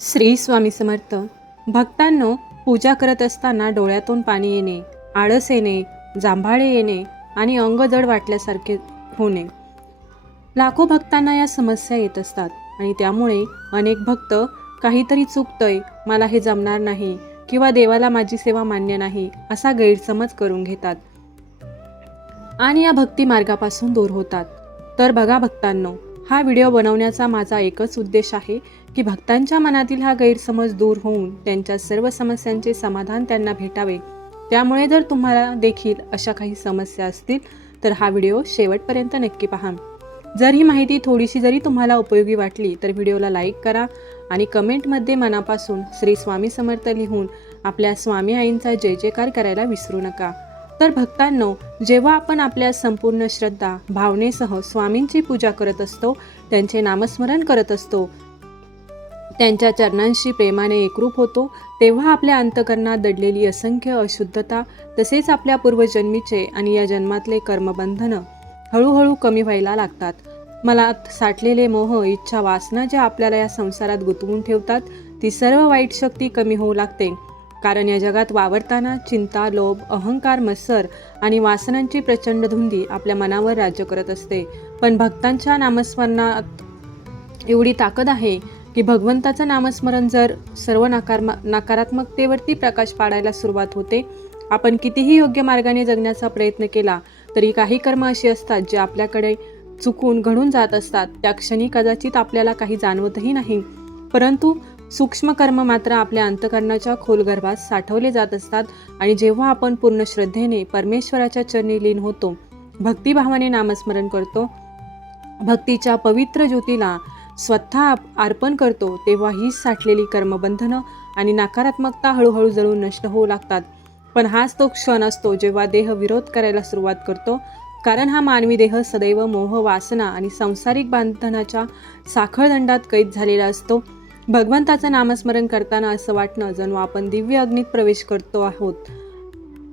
श्री स्वामी समर्थ. भक्तांनो, पूजा करत असताना डोळ्यातून पाणी येणे, आळस येणे, जांभाळे येणे आणि अंग जड वाटल्यासारखे होणे, लाखो भक्तांना या समस्या येत असतात. आणि त्यामुळे अनेक भक्त काहीतरी चुकतंय, मला हे जमणार नाही किंवा देवाला माझी सेवा मान्य नाही असा गैरसमज करून घेतात आणि या भक्ती मार्गापासून दूर होतात. तर बघा भक्तांनो, हा व्हिडिओ बनवण्याचा माझा एकच उद्देश आहे की भक्तांच्या मनातील हा गैरसमज दूर होऊन त्यांच्या सर्व समस्यांचे समाधान त्यांना भेटावे. त्यामुळे जर तुम्हाला देखील अशा काही समस्या असतील तर हा व्हिडिओ शेवटपर्यंत नक्की पहा. जर ही माहिती थोडीशी जरी तुम्हाला उपयोगी वाटली तर व्हिडिओला लाईक करा आणि कमेंटमध्ये मनापासून श्री स्वामी समर्थ लिहून आपल्या स्वामी आईंचा जय जयकार करायला विसरू नका. तर भक्तांनो, जेव्हा आपण आपल्या संपूर्ण श्रद्धा भावनेसह स्वामींची पूजा करत असतो, त्यांचे नामस्मरण करत असतो, त्यांच्या चरणांशी प्रेमाने एकरूप होतो, तेव्हा आपल्या अंतःकरणात दडलेली असंख्य अशुद्धता तसेच आपल्या पूर्वजन्मीचे आणि या जन्मातले कर्मबंधनं हळूहळू कमी व्हायला लागतात. मनात साठलेले मोह, इच्छा, वासना ज्या आपल्याला या संसारात गुंतवून ठेवतात, ती सर्व वाईट शक्ती कमी होऊ लागते. कारण या जगात वावरताना चिंता, लोभ, अहंकार, मत्सर आणि वासनांची प्रचंड धुंदी आपल्या मनावर राज्य करत असते. पण भक्तांच्या नामस्मरणात एवढी ताकद आहे की भगवंताचं नामस्मरण जर सर्व नकारात्मकतेवरती प्रकाश पाडायला सुरुवात होते. आपण कितीही योग्य मार्गाने जगण्याचा प्रयत्न केला तरी काही कर्म अशी असतात जे आपल्याकडे चुकून घडून जात असतात. त्या क्षणी कदाचित आपल्याला काही जाणवतही नाही, परंतु सूक्ष्म कर्म मात्र आपल्या अंतःकरणाच्या खोल गर्भात साठवले जात असतात. आणि जेव्हा आपण पूर्ण श्रद्धेने परमेश्वराच्या चरणी लीन होतो, भक्तिभावाने नामस्मरण करतो, भक्तीच्या पवित्र ज्योतीला स्वतः अर्पण करतो, तेव्हा ही साठलेली कर्मबंधनं आणि नकारात्मकता हळूहळू जळून नष्ट होऊ लागतात. पण हाच तो क्षण असतो जेव्हा देह विरोध करायला सुरुवात करतो. कारण हा मानवी देह सदैव मोह, वासना आणि सांसारिक बंधनाच्या साखळदंडात कैद झालेला असतो. भगवंताचं नामस्मरण करताना असं वाटणं जणू आपण दिव्य अग्नीत प्रवेश करतो आहोत.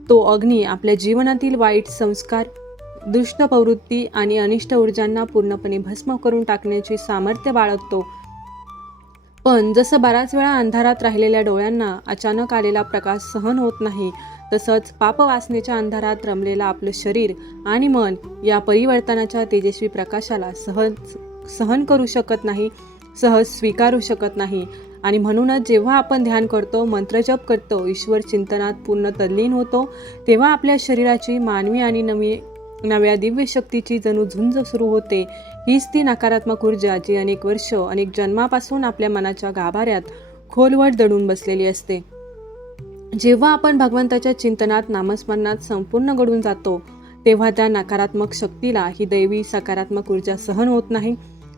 तो अग्नी आपल्या जीवनातील वाईट संस्कार, दुष्ट प्रवृत्ती आणि अनिष्ट ऊर्जांना पूर्णपणे भस्म करून टाकण्याची सामर्थ्य बाळगतो. पण जसं बराच वेळा अंधारात राहिलेल्या डोळ्यांना अचानक आलेला प्रकाश सहन होत नाही, तसंच पापवासनेच्या अंधारात रमलेलं आपलं शरीर आणि मन या परिवर्तनाच्या तेजस्वी प्रकाशाला सहन करू शकत नाही, सहज स्वीकारू शकत नाही. आणि म्हणूनच जेव्हा आपण ध्यान करतो, मंत्रजप करतो, ईश्वर चिंतनात पूर्ण तल्लीन होतो, तेव्हा आपल्या शरीराची मानवी आणि नव्या दिव्य शक्तीची जणू झुंज सुरू होते. हीच ती नकारात्मक ऊर्जा जी अनेक वर्ष, अनेक जन्मापासून आपल्या मनाच्या गाभाऱ्यात खोलवर दडून बसलेली असते. जेव्हा आपण भगवंताच्या चिंतनात, नामस्मरणात संपूर्ण गळून जातो, तेव्हा त्या नकारात्मक शक्तीला ही दैवी सकारात्मक ऊर्जा सहन होत नाही.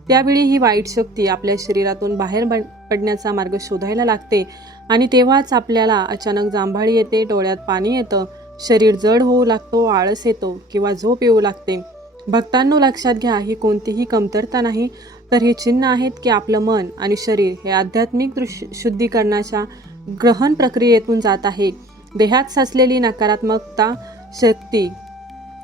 त्यावेळी ही वाईट शक्ती आपल्या शरीरातून बाहेर पडण्याचा मार्ग शोधायला लागते. आणि तेव्हाच आपल्याला अचानक जांभळी येते, डोळ्यात पाणी येतं, शरीर जड होऊ लागतो, आळस येतो किंवा झोप येऊ लागते. भक्तांनो, लक्षात घ्या, ही कोणतीही कमतरता नाही, तर हे चिन्ह आहेत की आपलं मन आणि शरीर हे आध्यात्मिक शुद्धीकरणाच्या ग्रहण प्रक्रियेतून जात आहे. देहात साचलेली नकारात्मकता शक्ती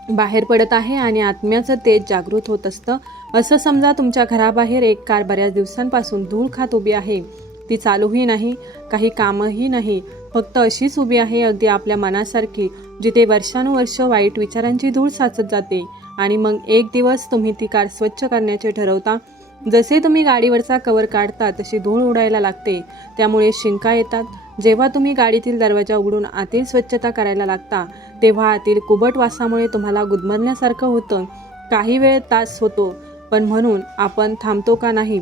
बाहेर पडत आहे आणि आत्म्याचं तेज जागृत होत असतं. असं समजा, तुमच्या घराबाहेर एक कार बऱ्याच दिवसांपासून धूळ खात उभी आहे. ती चालूही नाही, काही कामही नाही, फक्त अशीच उभी आहे, अगदी आपल्या मनासारखी, जिथे वर्षानुवर्ष वाईट विचारांची धूळ साचत जाते. आणि मग एक दिवस तुम्ही ती कार स्वच्छ करण्याचे ठरवता. जसे तुम्ही गाडीवरचा कवर काढता तशी धूळ उडायला लागते, त्यामुळे शिंका येतात. जेव्हा तुम्ही गाडीतील दरवाजा उघडून आतील स्वच्छता करायला लागता, तेव्हा आतील कुबट वासामुळे तुम्हाला गुदमरल्यासारखं होतं. काही वेळ तास होतो, पण म्हणून आपण थांबतो का नाही?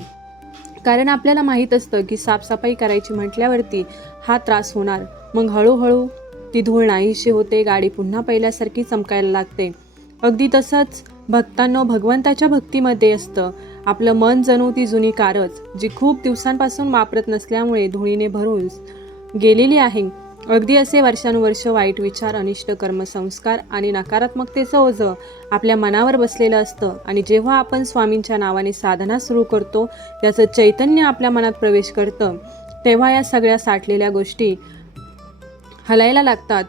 कारण आपल्याला माहीत असतं की साफसफाई करायची म्हटल्यावरती हा त्रास होणार. मग हळूहळू ती धूळ नाहीशी होते, गाडी पुन्हा पहिल्यासारखी चमकायला लागते. अगदी तसंच भक्तांनो, भगवंताच्या भक्तीमध्ये असतं. आपलं मन जणू ती जुनी कारच, जी खूप दिवसांपासून वापरत नसल्यामुळे धुळीने भरून गेलेली आहे. अगदी असे वर्षानुवर्ष वाईट विचार, अनिष्ट कर्मसंस्कार आणि नकारात्मकतेचं ओझं आपल्या मनावर बसलेलं असतं. आणि जेव्हा आपण स्वामींच्या नावाने साधना सुरू करतो, त्याचं चैतन्य आपल्या मनात प्रवेश करतं, तेव्हा या सगळ्या साठलेल्या गोष्टी हलायला लागतात,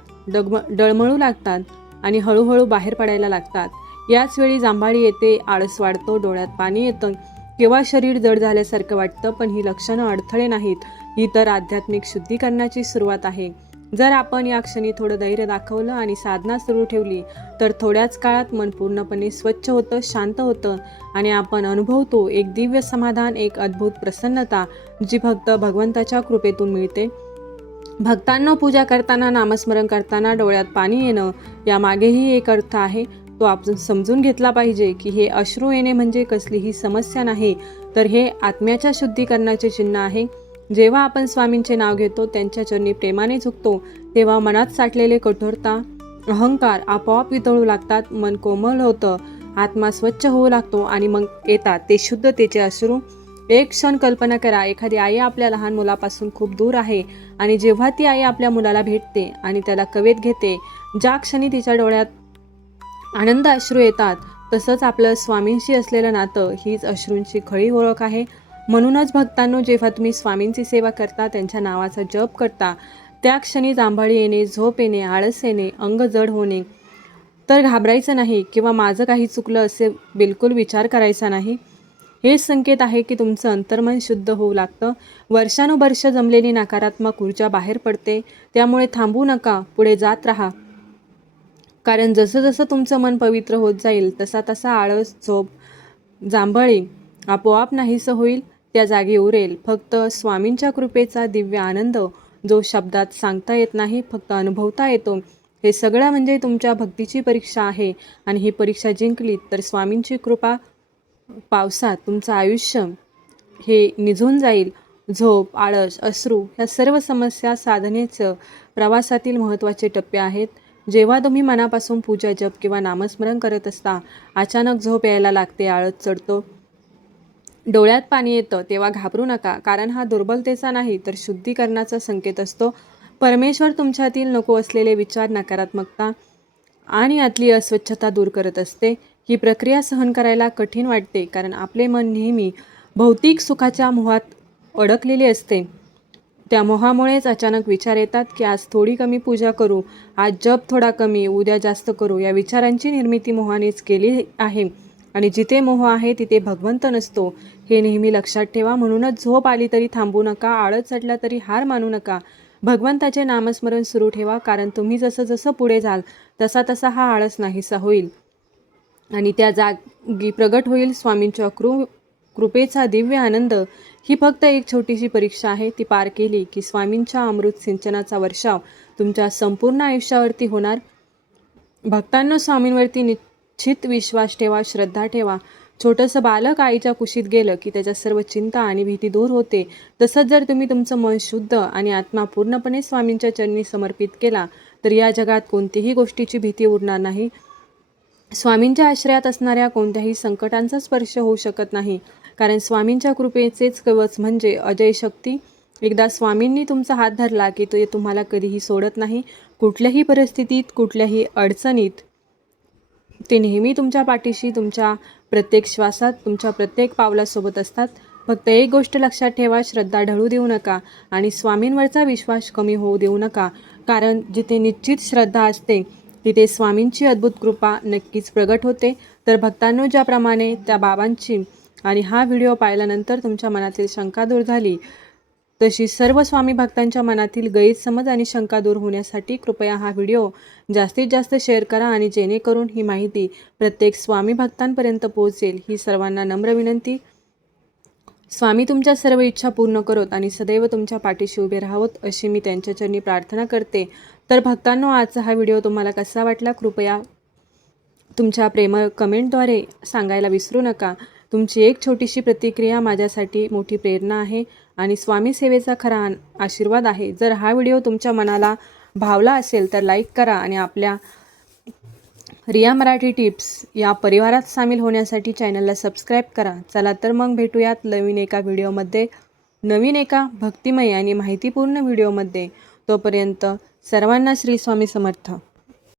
डळमळू लागतात आणि हळूहळू बाहेर पडायला लागतात. याच वेळी जांभळी येते, आळस वाढतो, डोळ्यात पाणी येतं किंवा शरीर जड झाल्यासारखं वाटतं, पण ही लक्षणं अडथळे नाहीत, ही तर आध्यात्मिक शुद्धीकरणाची सुरुवात आहे. जर आपण या क्षणी थोडं धैर्य दाखवलं आणि साधना सुरू ठेवली तर थोड्याच काळात मन पूर्णपणे स्वच्छ होतं, शांत होतं आणि आपण अनुभवतो एक दिव्य समाधान, एक अद्भुत प्रसन्नता जी फक्त भगवंताच्या कृपेतून मिळते. भक्तांनो, पूजा करताना, नामस्मरण करताना डोळ्यात पाणी येणं यामागेही एक अर्थ आहे. तो आपण समजून घेतला पाहिजे की हे अश्रू येणे म्हणजे कसलीही समस्या नाही, तर हे आत्म्याच्या शुद्धीकरणाचे चिन्ह आहे. जेव्हा आपण स्वामींचे नाव घेतो, त्यांच्या चरणी प्रेमाने झुकतो, तेव्हा मनात साठलेले कठोरता, अहंकार आपोआप वितळू लागतात. मन कोमल होतं, आत्मा स्वच्छ होऊ लागतो आणि मग येतात ते शुद्धतेचे अश्रू. एक क्षण कल्पना करा, एखादी आई आपल्या लहान मुलापासून खूप दूर आहे आणि जेव्हा ती आई आपल्या मुलाला भेटते आणि त्याला कवेत घेते, ज्या क्षणी तिच्या डोळ्यात आनंद अश्रू येतात, तसंच आपलं स्वामींशी असलेलं नातं हीच अश्रूंची खरी ओळख आहे. म्हणूनच भक्तांनो, जेव्हा तुम्ही स्वामींची सेवा करता, त्यांच्या नावाचा जप करता, त्या क्षणी जांभळी येणे, झोप येणे, आळस येणे, अंग जड होणे, तर घाबरायचं नाही किंवा माझं काही चुकलं असे बिलकुल विचार करायचा नाही. हे संकेत आहे की तुमचं अंतर्मन शुद्ध होऊ लागतं. वर्षानुवर्ष जमलेली नकारात्मक ऊर्जा बाहेर पडते. त्यामुळे थांबू नका, पुढे जात राहा. कारण जसं जसं तुमचं मन पवित्र होत जाईल, तसा तसा आळस, झोप, जांभळी आपोआप नाहीसं होईल, त्या जागी उरेल फक्त स्वामींच्या कृपेचा दिव्य आनंद, जो शब्दात सांगता येत नाही, फक्त अनुभवता येतो. हे सगळं म्हणजे तुमच्या भक्तीची परीक्षा आहे आणि ही परीक्षा जिंकलीत तर स्वामींची कृपा पावसात तुमचं आयुष्य हे निघून जाईल. झोप, आळस, अश्रू ह्या सर्व समस्या साधनेचं प्रवासातील महत्त्वाचे टप्पे आहेत. जेव्हा तुम्ही मनापासून पूजा, जप किंवा नामस्मरण करत असता, अचानक झोप यायला लागते, आळस चढतो, डोळ्यात पाणी येतं, तेव्हा घाबरू नका. कारण हा दुर्बलतेचा नाही तर शुद्धीकरणाचा संकेत असतो. परमेश्वर तुमच्यातील नको असलेले विचार, नकारात्मकता आणि आतली अस्वच्छता दूर करत असते. ही प्रक्रिया सहन करायला कठीण वाटते, कारण आपले मन नेहमी भौतिक सुखाच्या मोहात अडकलेले असते. त्या मोहामुळेच अचानक विचार येतात की आज थोडी कमी पूजा करू, आज जप थोडा कमी, उद्या जास्त करू. या विचारांची निर्मिती मोहानेच केली आहे आणि जिथे मोह आहे तिथे भगवंत नसतो, हे नेहमी लक्षात ठेवा. म्हणूनच झोप आली तरी थांबू नका, आळस चढला तरी हार मानू नका. भगवंताचे नामस्मरण सुरू ठेवा, कारण तुम्ही जसं जसं पुढे जाल तसा तसा हा आळस नाहीसा होईल आणि त्या जागी प्रगट होईल स्वामींच्या कृपेचा दिव्य आनंद. ही फक्त एक छोटीशी परीक्षा आहे. ती पार केली की स्वामींच्या अमृत सिंचनाचा वर्षाव तुमच्या संपूर्ण आयुष्यावरती होणार. भक्तांनो, स्वामींवरती निश्चित विश्वास ठेवा, श्रद्धा ठेवा. छोटंसं बालक आईच्या कुशीत गेलं की त्याच्या सर्व चिंता आणि भीती दूर होते. तसंच जर तुम्ही तुमचं मन शुद्ध आणि आत्मा पूर्णपणे स्वामींच्या चरणी समर्पित केला तर या जगात कोणतीही गोष्टीची भीती उरणार नाही. स्वामींच्या आश्रयात असणाऱ्या कोणत्याही संकटांचा स्पर्श होऊ शकत नाही, कारण स्वामींच्या कृपेचेच कवच म्हणजे अजय शक्ती. एकदा स्वामींनी तुमचा हात धरला की तो तुम्हाला कधीही सोडत नाही. कुठल्याही परिस्थितीत, कुठल्याही अडचणीत ते नेहमी तुमच्या पाठीशी, तुमच्या प्रत्येक श्वासात, तुमच्या प्रत्येक पावलासोबत असतात. फक्त एक गोष्ट लक्षात ठेवा, श्रद्धा ढळू देऊ नका आणि स्वामींवरचा विश्वास कमी होऊ देऊ नका. कारण जिथे निश्चित श्रद्धा असते तिथे स्वामींची अद्भुत कृपा नक्कीच प्रगट होते. तर भक्तांनो, ज्याप्रमाणे त्या बाबांची आणि हा व्हिडिओ पाहिल्यानंतर तुमच्या मनातील शंका दूर झाली, तशी सर्व स्वामी भक्तांच्या मनातील गैरसमज आणि शंका दूर होण्यासाठी कृपया हा व्हिडिओ जास्तीत जास्त शेअर करा आणि जेणेकरून ही माहिती प्रत्येक स्वामी भक्तांपर्यंत पोहोचेल, ही सर्वांना नम्र विनंती. स्वामी तुमच्या सर्व इच्छा पूर्ण करोत आणि सदैव तुमच्या पाठीशी उभे राहावत, अशी मी त्यांच्या चरणी प्रार्थना करते. तर भक्तांनो, आजचा हा व्हिडिओ तुम्हाला कसा वाटला, कृपया तुमच्या प्रेमळ कमेंटद्वारे सांगायला विसरू नका. तुमची एक छोटीशी प्रतिक्रिया माझ्यासाठी मोठी प्रेरणा आहे आणि स्वामी सेवेचा खरा आशीर्वाद आहे. जर हा व्हिडिओ तुमच्या मनाला भावला असेल तर लाईक करा आणि आपल्या रिया मराठी टिप्स या परिवारात सामील होण्यासाठी चॅनलला सबस्क्राईब करा. चला तर मग भेटूयात नवीन एका व्हिडिओमध्ये, नवीन एका भक्तिमय आणि माहितीपूर्ण व्हिडिओमध्ये. तोपर्यंत सर्वांना श्री स्वामी समर्थ.